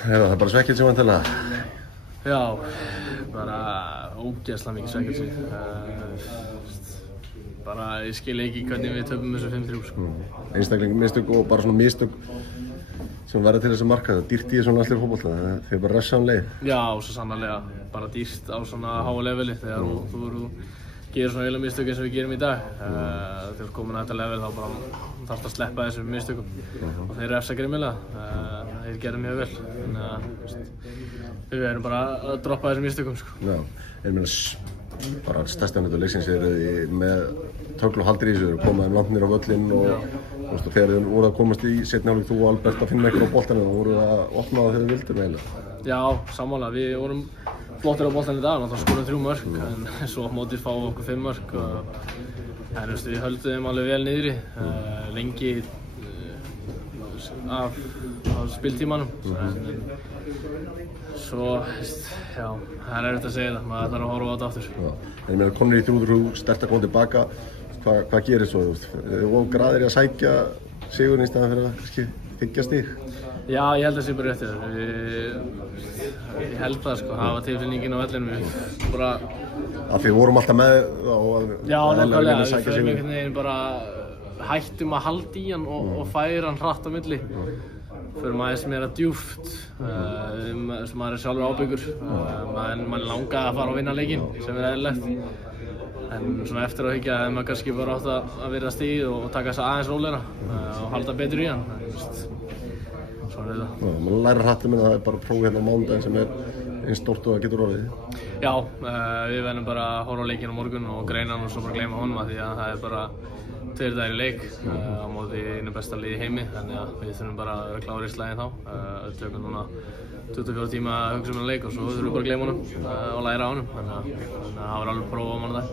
Það er bara svekkelse væntanlega. Já, bara ógeðslega mikið svekkelse. Bara ég skil ekki hvernig við töpum þessu 5-3 sko. Einstaklingar mistök og bara svona mistök sem verða til þessi marka. Það er dýrt í þessum landsliðsfótbolta. Þau bara refsa leið. Já, svo sannarlega. Bara dýrt á svona háa leveli þegar þú gerir svona eiginlega mistök eins og við gerum í dag. Þegar þú komin að þetta level þá bara þarfst að sleppa þessum mistökum og þeir refsa grimmilega. Þeir gera mjög vel. Þannig að við erum bara að droppa þessum mistökum sko. Já, ég meina bara stærsta hluti leiksins með tögl og haldir í þessu, komaðum langt niður á völlinn og þegar þeir voru að komast í seinni hálfleik, þú og Albert að finna eitthvað á boltanum, þá voru að opna það þegar þið vildir eiginlega. Já, sammála. Við vorum flottir á boltanum í dag, þá skorum 3 mörk, en svo á móti fáum okkur 5 mörk. En við höldum þeim alveg vel niðri, lengi af spiltímanum. Svo, já, það er erfitt að segja það, maður þarf að horfa á þetta aftur. Já, en ég meina konur í 300 sterkt að koma tilbaka, hvað gerist svo? Og graðir að sækja sigurinn í staðan fyrir að kannski þiggja stig? Já, ég held að það sé bara rétt í það. Ég held það sko, hafa tilfinningin á vellinum. Bara... Að við vorum alltaf með Já, nákvæmlega, við förum einhvern veginn bara hættum að halda í hann og færa hann hratt á milli. Förum aðeins meira djúpt, sem maður er sjálfur ábyggur. Maður langaði að fara og vinna leikinn, sem er eðlilegt. En svona eftir að hyggja hefði maður kannski bara átt að virða stigið og taka þess aðeins rólegra og halda betur í hann. Svona er þetta. Maður lærir hratt að það er bara próf hérna á mánudaginn sem er eins stórt og það getur orðið. Já, við verðum bara að horfa á leikinn á morgun og greina hann og svo bara gleyma honum því að það er bara 2 dagar í leik á móti einu besta liði í heimi, þannig að við þurfum bara að vera klárir í slaginn þá. Við tökum núna 24 tíma að hugsa um leik og svo þurfum við bara að gleyma honum og læra á honum, þannig að það var alveg próf á mánudag.